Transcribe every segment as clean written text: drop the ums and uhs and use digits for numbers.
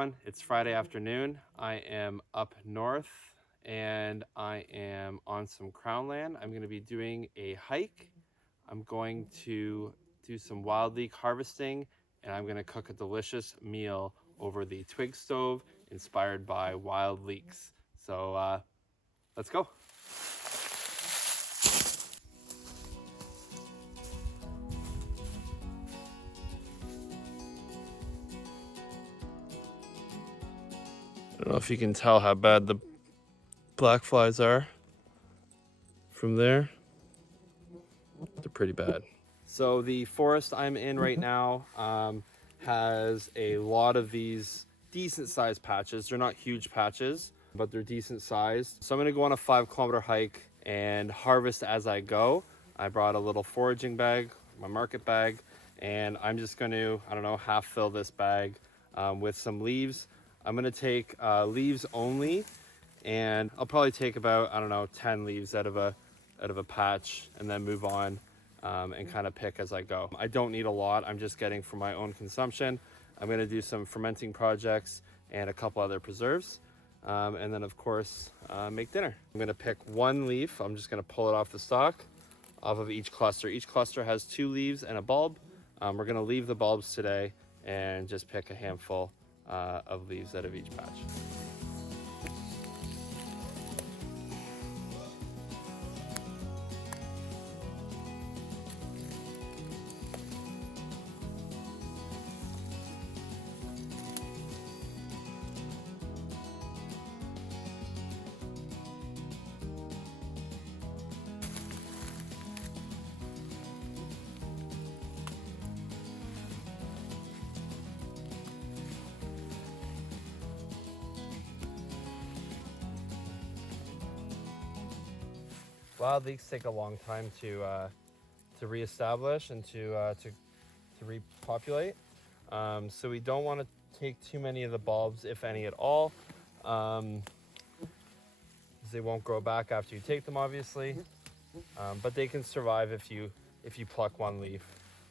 everyone. It's Friday afternoon. I am up north and I am on some crown land. I'm going to be doing a hike. I'm going to do some wild leek harvesting and I'm going to cook a delicious meal over the twig stove inspired by wild leeks. So let's go. I don't know if you can tell how bad the black flies are from there. They're pretty bad. So the forest I'm in right now has a lot of these decent sized patches. They're not huge patches, but they're decent sized. So I'm gonna go on a 5-kilometer hike and harvest as I go. I brought a little foraging bag, my market bag, and I'm just gonna, I don't know, half fill this bag with some leaves. I'm gonna take leaves only, and I'll probably take about, I don't know, 10 leaves out of a patch and then move on and kind of pick as I go. I don't need a lot. I'm just getting for my own consumption. I'm going to do some fermenting projects and a couple other preserves. And then of course, make dinner. I'm going to pick one leaf. I'm just going to pull it off the stalk off of each cluster. Each cluster has 2 leaves and a bulb. We're going to leave the bulbs today and just pick a handful of leaves out of each patch. Wild leeks take a long time to reestablish and to repopulate. So we don't want to take too many of the bulbs, if any at all. They won't grow back after you take them, obviously, but they can survive if you pluck one leaf.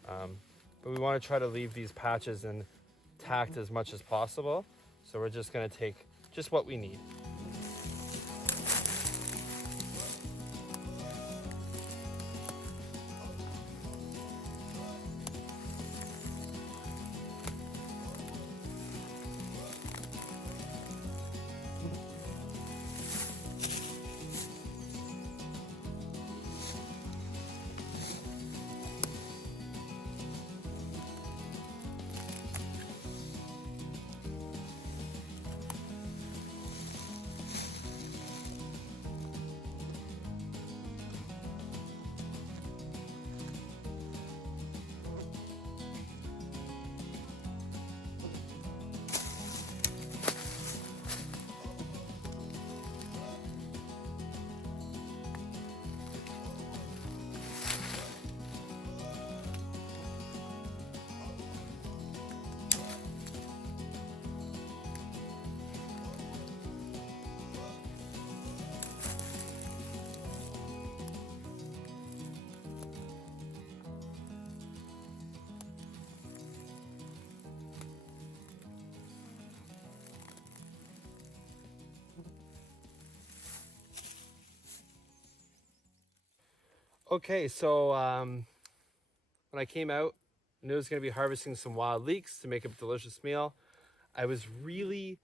But we want to try to leave these patches intact as much as possible. So we're just going to take just what we need. Okay, so when I came out, I knew I was going to be harvesting some wild leeks to make a delicious meal. I was really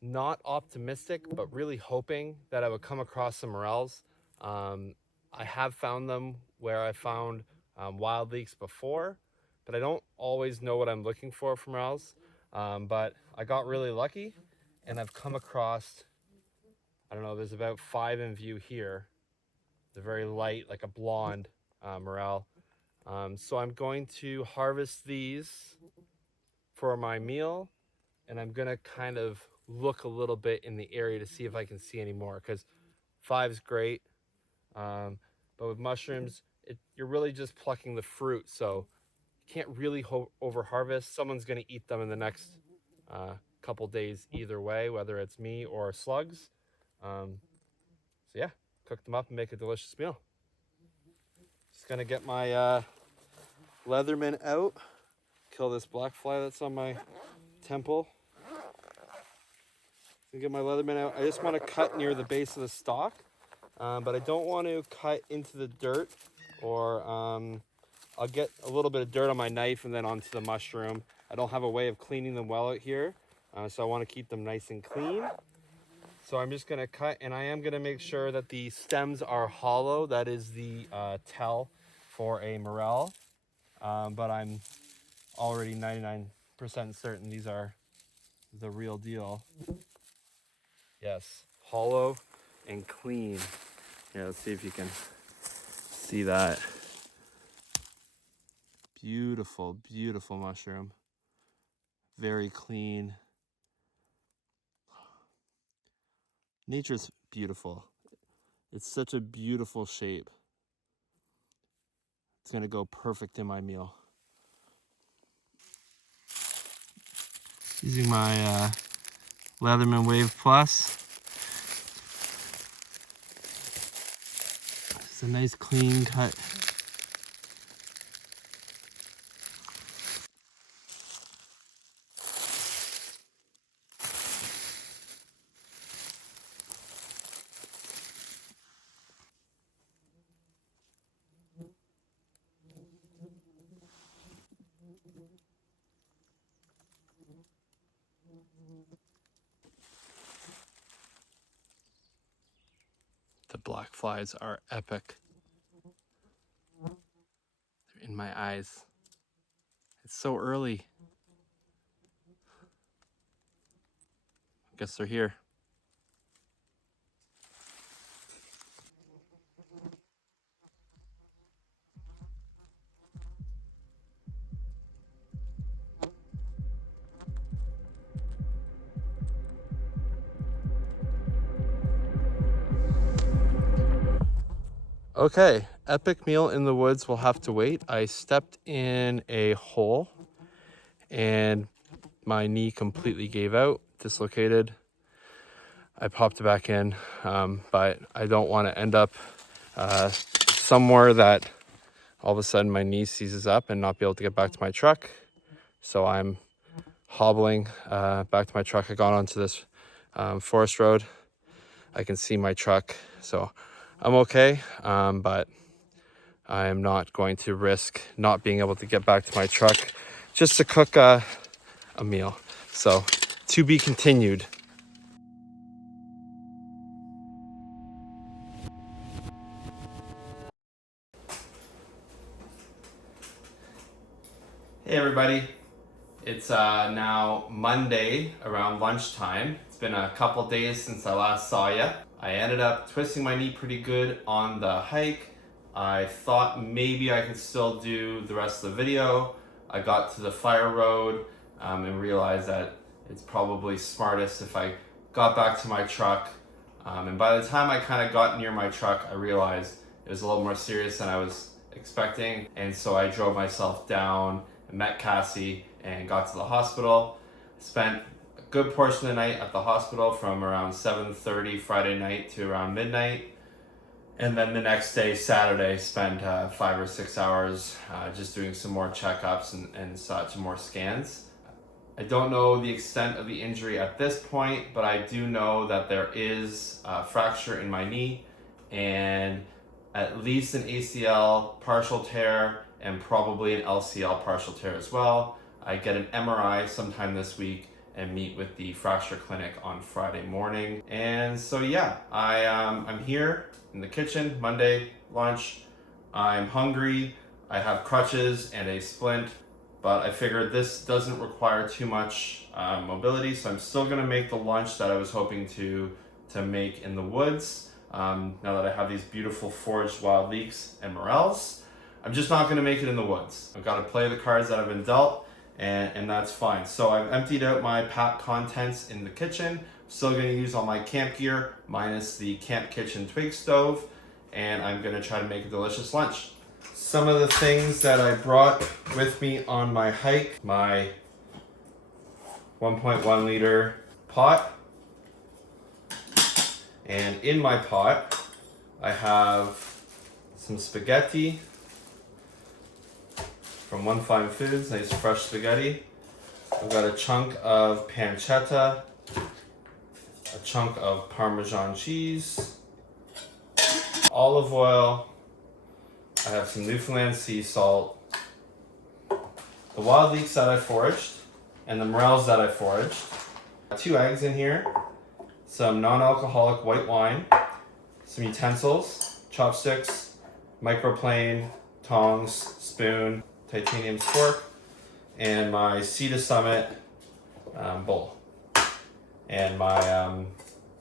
not optimistic, but really hoping that I would come across some morels. I have found them where I found wild leeks before, but I don't always know what I'm looking for from morels. But I got really lucky, and I've come across, I don't know, there's about 5 in view here. They're very light, like a blonde morel. So I'm going to harvest these for my meal, and I'm gonna kind of look a little bit in the area to see if I can see any more, because 5's great, but with mushrooms, you're really just plucking the fruit, so you can't really over harvest. Someone's gonna eat them in the next couple days either way, whether it's me or slugs. So yeah, cook them up and make a delicious meal. Just gonna get my Leatherman out, kill this black fly that's on my temple. Get my Leatherman out. I just want to cut near the base of the stalk, but I don't want to cut into the dirt, or I'll get a little bit of dirt on my knife and then onto the mushroom. I don't have a way of cleaning them well out here, so I want to keep them nice and clean. So I'm just going to cut, and I am going to make sure that the stems are hollow. That is the tell for a morel, but I'm already 99% certain these are the real deal. Yes, hollow and clean. Yeah, let's see if you can see that. Beautiful, beautiful mushroom. Very clean. Nature's beautiful. It's such a beautiful shape. It's gonna go perfect in my meal. Using my Leatherman Wave Plus. It's a nice clean cut. The black flies are epic. They're in my eyes. It's so early. I guess they're here. Okay, epic meal in the woods will have to wait. I stepped in a hole and my knee completely gave out, dislocated. I popped it back in, but I don't want to end up somewhere that all of a sudden my knee seizes up and not be able to get back to my truck. So I'm hobbling back to my truck. I got onto this forest road. I can see my truck, so I'm okay, but I am not going to risk not being able to get back to my truck just to cook a meal. So to be continued. Hey everybody, it's now Monday around lunchtime. It's been a couple days since I last saw you. I ended up twisting my knee pretty good on the hike. I thought maybe I could still do the rest of the video. I got to the fire road and realized that it's probably smartest if I got back to my truck. And by the time I kind of got near my truck, I realized it was a little more serious than I was expecting. And so I drove myself down, met Cassie, and got to the hospital. Spent a good portion of the night at the hospital from around 7:30 Friday night to around midnight. And then the next day, Saturday, spent 5 or 6 hours just doing some more checkups and such, more scans. I don't know the extent of the injury at this point, but I do know that there is a fracture in my knee and at least an ACL partial tear and probably an LCL partial tear as well. I get an MRI sometime this week and meet with the fracture clinic on Friday morning. And so yeah, I'm here in the kitchen, Monday lunch. I'm hungry. I have crutches and a splint, but I figured this doesn't require too much mobility, so I'm still gonna make the lunch that I was hoping to make in the woods. Now that I have these beautiful foraged wild leeks and morels, I'm just not gonna make it in the woods. I've gotta play the cards that I've been dealt, and that's fine. So I've emptied out my pack contents in the kitchen. Still gonna use all my camp gear, minus the camp kitchen twig stove, and I'm gonna try to make a delicious lunch. Some of the things that I brought with me on my hike: my 1.1 liter pot, and in my pot I have some spaghetti from One Fine Foods, nice fresh spaghetti. I've got a chunk of pancetta, chunk of Parmesan cheese, olive oil. I have some Newfoundland sea salt, the wild leeks that I foraged, and the morels that I foraged. 2 eggs in here, some non-alcoholic white wine, some utensils, chopsticks, microplane, tongs, spoon, titanium fork, and my Sea to Summit bowl, and my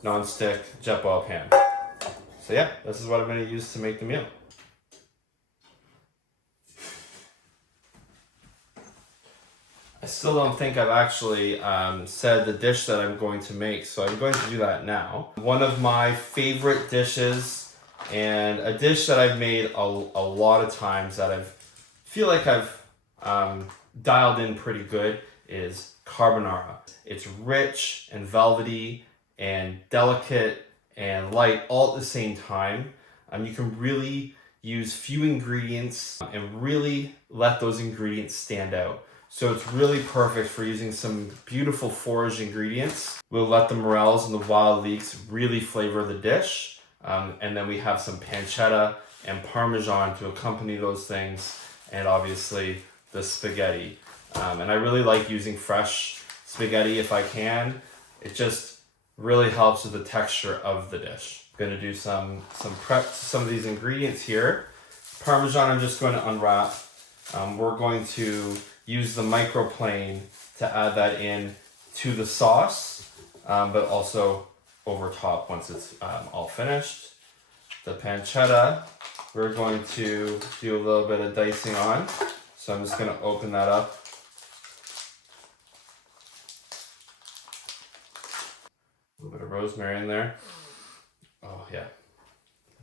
non-stick Jetboil pan. So yeah, this is what I'm going to use to make the meal. I still don't think I've actually said the dish that I'm going to make, so I'm going to do that now. One of my favorite dishes, and a dish that I've made a lot of times that I feel like I've dialed in pretty good, is carbonara. It's rich and velvety and delicate and light all at the same time. You can really use few ingredients and really let those ingredients stand out. So it's really perfect for using some beautiful forage ingredients. We'll let the morels and the wild leeks really flavor the dish. And then we have some pancetta and Parmesan to accompany those things. And obviously the spaghetti. And I really like using fresh spaghetti if I can. It just really helps with the texture of the dish. I'm gonna do some prep to some of these ingredients here. Parmesan I'm just going to unwrap. We're going to use the microplane to add that in to the sauce, but also over top once it's all finished. The pancetta, we're going to do a little bit of dicing on. So I'm just going to open that up. A little bit of rosemary in there. Oh yeah,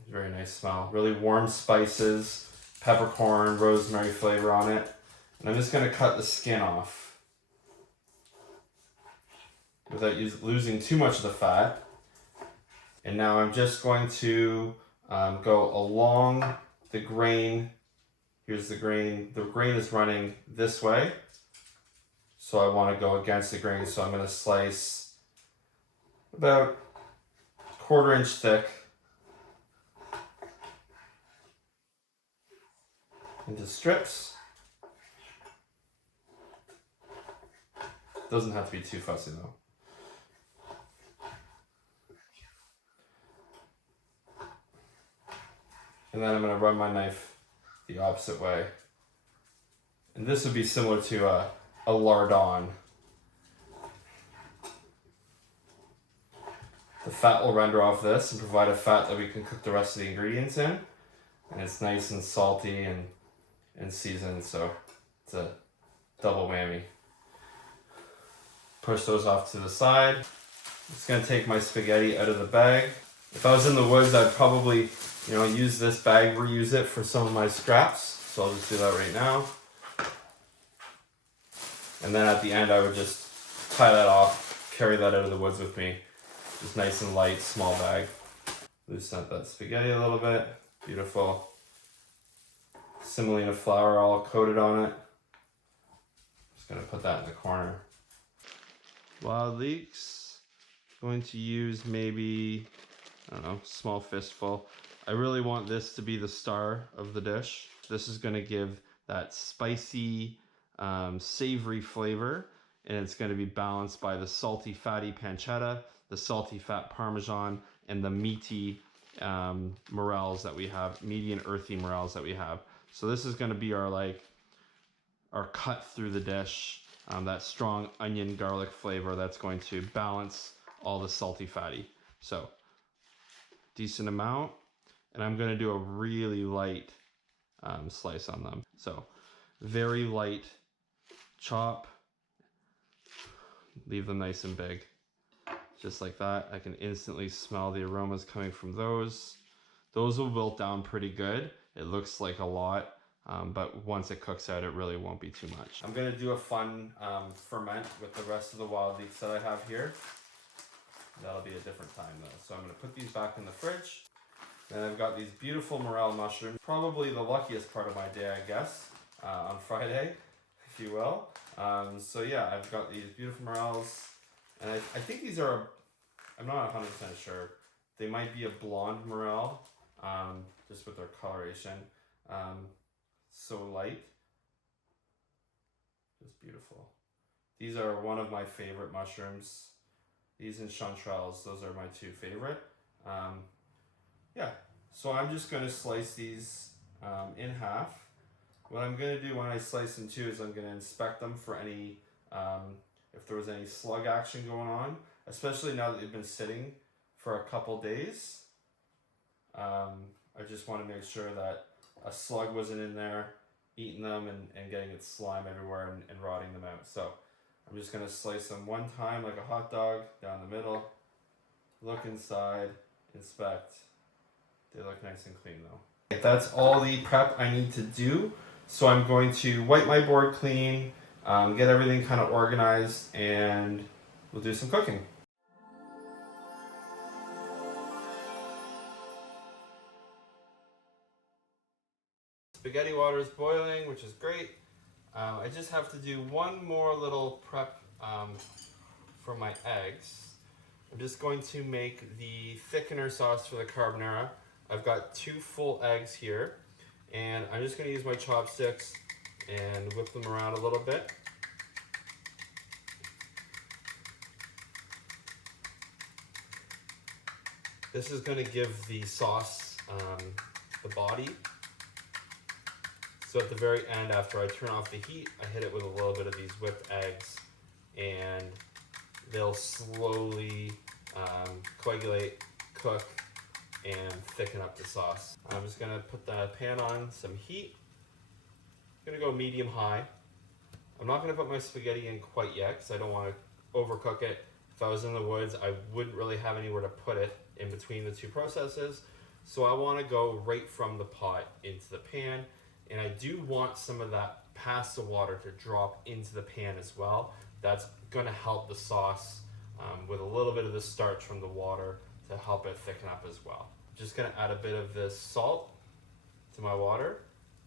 very nice smell. Really warm spices, peppercorn, rosemary flavor on it. And I'm just going to cut the skin off without losing too much of the fat. And now I'm just going to go along the grain. Here's the grain. The grain is running this way. So I want to go against the grain. So I'm going to slice about 1/4 inch thick into strips. Doesn't have to be too fussy though. And then I'm going to run my knife the opposite way. And this would be similar to a lardon. The fat will render off this and provide a fat that we can cook the rest of the ingredients in. And it's nice and salty and seasoned, so it's a double whammy. Push those off to the side. I'm just gonna take my spaghetti out of the bag. If I was in the woods, I'd probably, use this bag, reuse it for some of my scraps. So I'll just do that right now. And then at the end, I would just tie that off, carry that out of the woods with me. Just nice and light, small bag. Loosen up that spaghetti a little bit. Beautiful. Semolina flour all coated on it. Just gonna put that in the corner. Wild leeks. Going to use maybe, small fistful. I really want this to be the star of the dish. This is gonna give that spicy, savory flavor, and it's gonna be balanced by the salty, fatty pancetta, the salty, fat Parmesan, and the meaty morels that we have, meaty and earthy morels that we have. So this is gonna be our cut through the dish. That strong onion garlic flavor that's going to balance all the salty fatty. So decent amount, and I'm going to do a really light slice on them. So very light chop, leave them nice and big, just like that. I can instantly smell the aromas coming from those. Those will wilt down pretty good. It looks like a lot. But once it cooks out, it really won't be too much. I'm gonna do a fun ferment with the rest of the wild leeks that I have here. That'll be a different time though. So I'm gonna put these back in the fridge. Then I've got these beautiful morel mushrooms. Probably the luckiest part of my day, I guess, on Friday, if you will. So yeah, I've got these beautiful morels. And I think these are I'm not 100% sure. They might be a blonde morel, just with their coloration. So light, just beautiful. These are one of my favorite mushrooms. These and chanterelles, those are my two favorite. Yeah, so I'm just gonna slice these in half. What I'm gonna do when I slice them too is I'm gonna inspect them for any, if there was any slug action going on, especially now that they've been sitting for a couple days. I just wanna make sure that a slug wasn't in there eating them and getting its slime everywhere and rotting them out. So I'm just gonna slice them one time like a hot dog down the middle, look inside, inspect. They look nice and clean though. That's all the prep I need to do. So I'm going to wipe my board clean, get everything kind of organized, and we'll do some cooking. Spaghetti water is boiling, which is great. I just have to do one more little prep for my eggs. I'm just going to make the thickener sauce for the carbonara. I've got 2 full eggs here, and I'm just going to use my chopsticks and whip them around a little bit. This is going to give the sauce the body. So at the very end, after I turn off the heat, I hit it with a little bit of these whipped eggs, and they'll slowly coagulate, cook, and thicken up the sauce. I'm just gonna put the pan on some heat. I'm gonna go medium-high. I'm not gonna put my spaghetti in quite yet because I don't want to overcook it. If I was in the woods, I wouldn't really have anywhere to put it in between the two processes. So I want to go right from the pot into the pan. And I do want some of that pasta water to drop into the pan as well. That's gonna help the sauce with a little bit of the starch from the water to help it thicken up as well. Just gonna add a bit of this salt to my water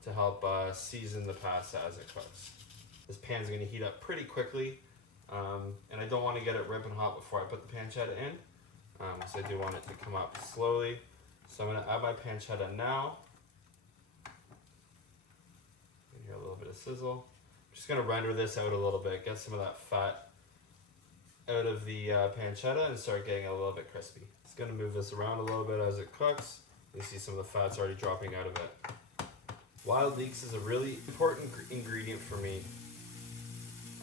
to help season the pasta as it cooks. This pan's gonna heat up pretty quickly, and I don't want to get it ripping hot before I put the pancetta in, so I do want it to come up slowly. So I'm gonna add my pancetta now. You can hear a little bit of sizzle. I'm just gonna render this out a little bit, get some of that fat out of the pancetta and start getting it a little bit crispy. Just gonna move this around a little bit as it cooks. You see some of the fat's already dropping out of it. Wild leeks is a really important ingredient for me.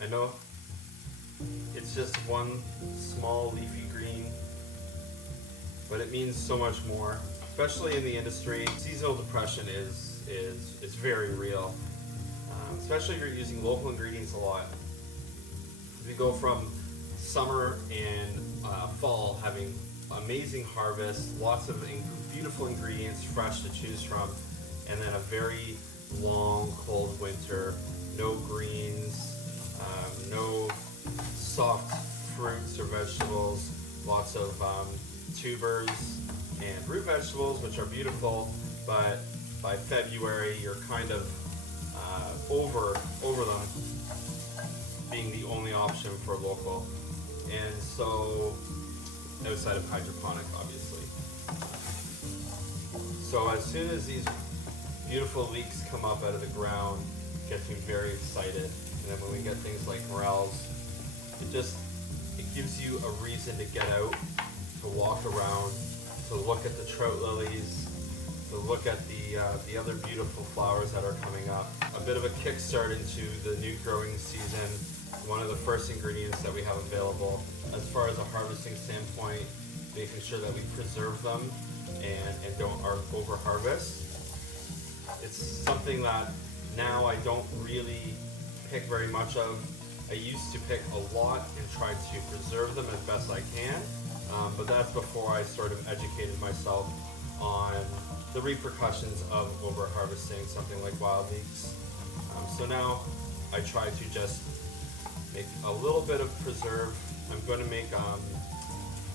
I know it's just one small leafy green, but it means so much more, especially in the industry. Seasonal depression is very real, especially if you're using local ingredients a lot. We go from summer and fall having amazing harvests, lots of beautiful ingredients, fresh to choose from, and then a very long, cold winter, no greens, no soft fruits or vegetables, lots of tubers and root vegetables, which are beautiful, but by February you're kind of over them being the only option for local, and so outside of hydroponic, obviously. So as soon as these beautiful leeks come up out of the ground, it gets me very excited. And then when we get things like morels, it gives you a reason to get out, to walk around, to look at the trout lilies, to look at the other beautiful flowers that are coming up. A bit of a kickstart into the new growing season. One of the first ingredients that we have available as far as a harvesting standpoint, making sure that we preserve them and don't over harvest. It's something that now I don't really pick very much of. I used to pick a lot and try to preserve them as best I can, but that's before I sort of educated myself on the repercussions of over harvesting something like wild leeks. So now I try to just make a little bit of preserve. I'm going to make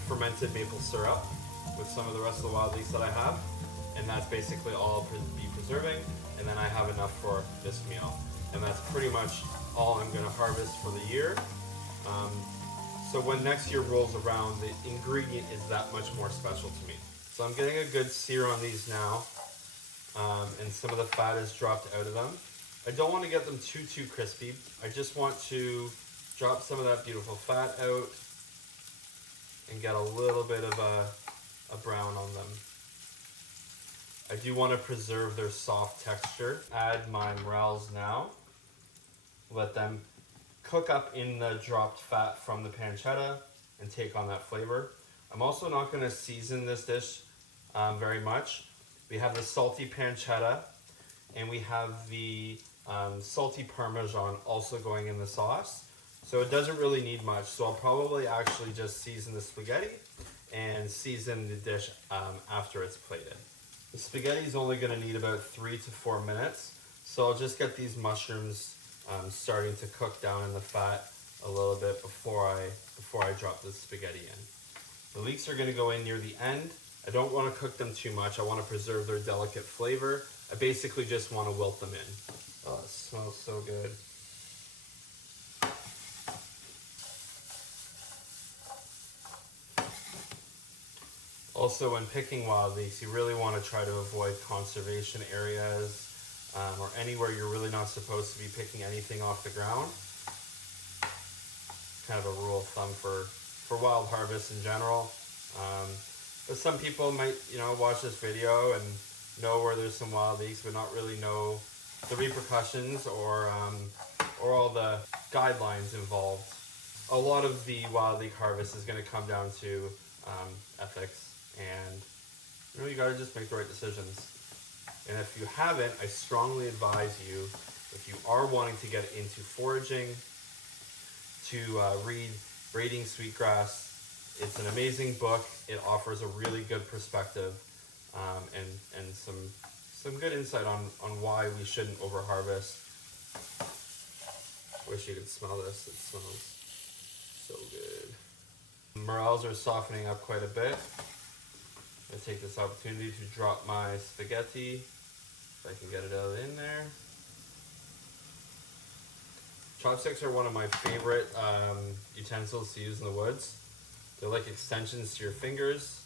fermented maple syrup with some of the rest of the wild leeks that I have, and that's basically all I'll be preserving, and then I have enough for this meal. And that's pretty much all I'm going to harvest for the year. So when next year rolls around, the ingredient is that much more special to me. So I'm getting a good sear on these now, and some of the fat is dropped out of them. I don't want to get them too crispy. I just want to drop some of that beautiful fat out and get a little bit of a brown on them. I do want to preserve their soft texture. Add my morels now. Let them cook up in the dropped fat from the pancetta and take on that flavor. I'm also not going to season this dish very much. We have the salty pancetta and we have the salty Parmesan also going in the sauce. So it doesn't really need much. So I'll probably actually just season the spaghetti and season the dish after it's plated. The spaghetti is only going to need about 3 to 4 minutes. So I'll just get these mushrooms starting to cook down in the fat a little bit before I drop the spaghetti in. The leeks are going to go in near the end. I don't want to cook them too much. I want to preserve their delicate flavor. I basically just want to wilt them in. Oh, it smells so good. Also, when picking wild leeks, you really want to try to avoid conservation areas or anywhere you're really not supposed to be picking anything off the ground. Kind of a rule of thumb for wild harvest in general. But some people might, watch this video and know where there's some wild leeks, but not really know the repercussions or all the guidelines involved. A lot of the wild leek harvest is going to come down to ethics, and you got to just make the right decisions. And if you haven't, I strongly advise you, if you are wanting to get into foraging, to read Braiding Sweetgrass. It's an amazing book. It offers a really good perspective and some good insight on why we shouldn't overharvest. Wish you could smell this. It smells so good. Morels are softening up quite a bit. I'm going to take this opportunity to drop my spaghetti, if I can get it out in there. Chopsticks are one of my favorite utensils to use in the woods. They're like extensions to your fingers.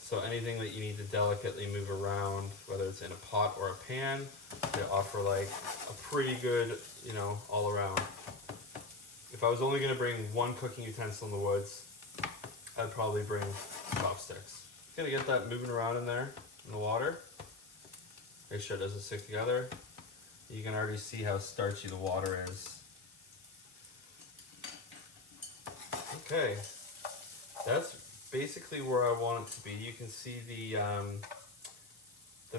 So anything that you need to delicately move around, whether it's in a pot or a pan, they offer like a pretty good, all around. If I was only going to bring one cooking utensil in the woods, I'd probably bring chopsticks. Gonna get that moving around in there in the water. Make sure it doesn't stick together. You can already see how starchy the water is. Okay, that's basically where I want it to be. You can see the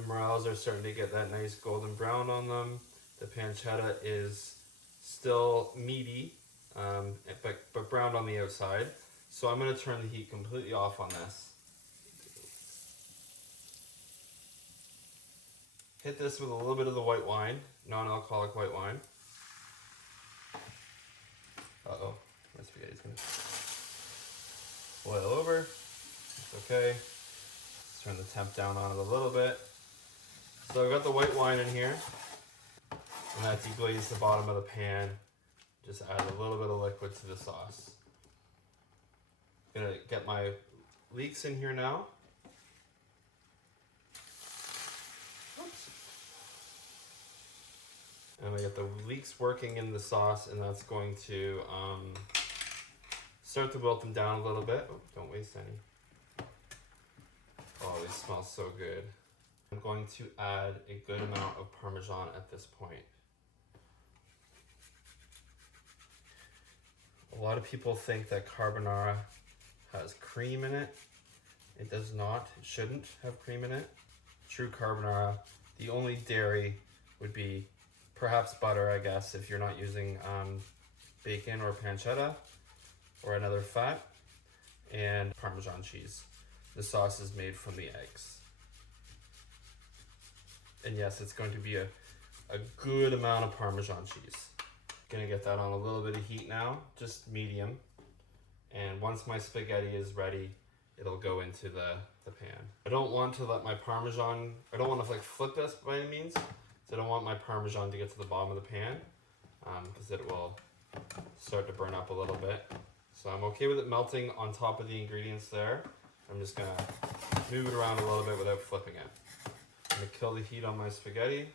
morels are starting to get that nice golden brown on them. The pancetta is still meaty, but browned on the outside. So I'm going to turn the heat completely off on this. Hit this with a little bit of the white wine, non-alcoholic white wine. Uh-oh, my spaghetti's going to boil over. It's okay. Let's turn the temp down on it a little bit. So I've got the white wine in here, and that deglazed the bottom of the pan. Just add a little bit of liquid to the sauce. Gonna get my leeks in here now. Oops. And I'm gonna get the leeks working in the sauce, and that's going to start to wilt them down a little bit. Oh, don't waste any. Oh, these smell so good. I'm going to add a good amount of Parmesan at this point. A lot of people think that carbonara has cream in it. It does not. It shouldn't have cream in it. True carbonara, the only dairy would be perhaps butter, I guess, if you're not using bacon or pancetta or another fat, and Parmesan cheese. The sauce is made from the eggs. And yes, it's going to be a good amount of Parmesan cheese. Gonna get that on a little bit of heat now, just medium. And once my spaghetti is ready, it'll go into the pan. I don't want to let my Parmesan, I don't want to flip this by any means. So I don't want my Parmesan to get to the bottom of the pan because it will start to burn up a little bit. So I'm okay with it melting on top of the ingredients there. I'm just gonna move it around a little bit without flipping it. I'm gonna kill the heat on my spaghetti.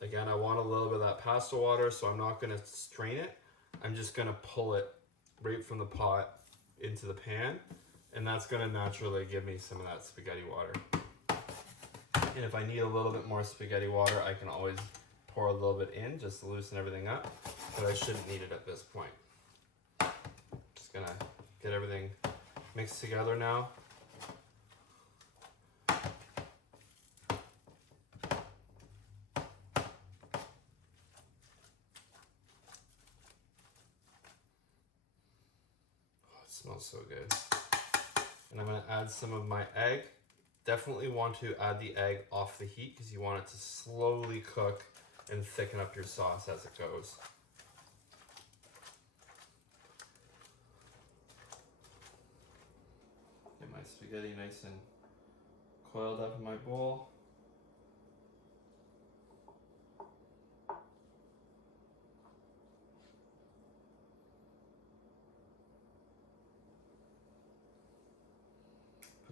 Again, I want a little bit of that pasta water, so I'm not gonna strain it. I'm just gonna pull it right from the pot into the pan, and that's gonna naturally give me some of that spaghetti water. And if I need a little bit more spaghetti water, I can always pour a little bit in just to loosen everything up, but I shouldn't need it at this point. Just gonna get everything mixed together now. Smells so good. And I'm going to add some of my egg. Definitely want to add the egg off the heat because you want it to slowly cook and thicken up your sauce as it goes. Get my spaghetti nice and coiled up in my bowl.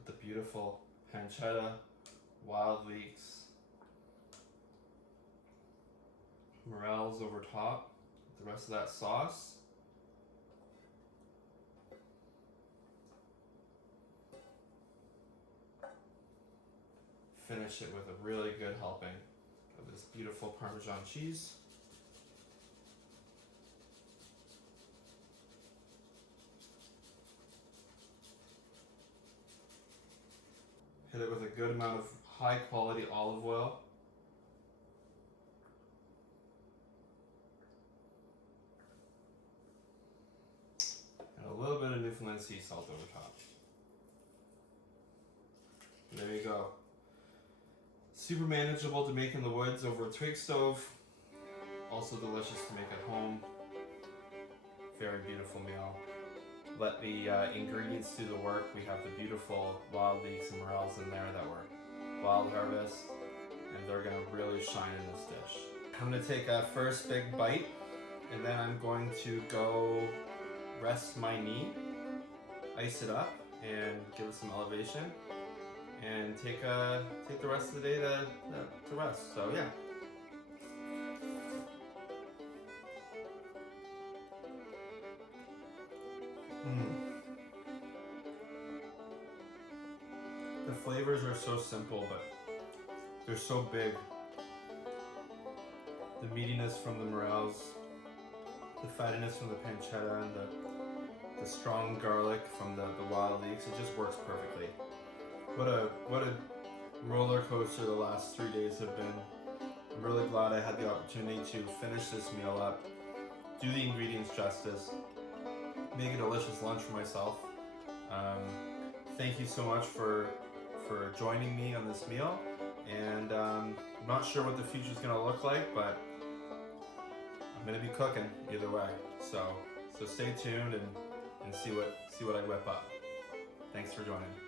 The beautiful pancetta, wild leeks, morels over top, the rest of that sauce. Finish it with a really good helping of this beautiful Parmesan cheese. Hit it with a good amount of high quality olive oil. And a little bit of Newfoundland sea salt over top. And there you go. Super manageable to make in the woods over a twig stove. Also delicious to make at home. Very beautiful meal. Let the ingredients do the work. We have the beautiful wild leeks and morels in there that were wild harvest, and they're gonna really shine in this dish. I'm gonna take a first big bite, and then I'm going to go rest my knee, ice it up, and give it some elevation, and take the rest of the day to rest. So yeah. The flavors are so simple, but they're so big. The meatiness from the morels, the fattiness from the pancetta, and the strong garlic from the wild leeks, it just works perfectly. What a roller coaster the last 3 days have been. I'm really glad I had the opportunity to finish this meal up, do the ingredients justice, make a delicious lunch for myself. Thank you so much for joining me on this meal, and I'm not sure what the future is going to look like, but I'm going to be cooking either way. So stay tuned and see what I whip up. Thanks for joining.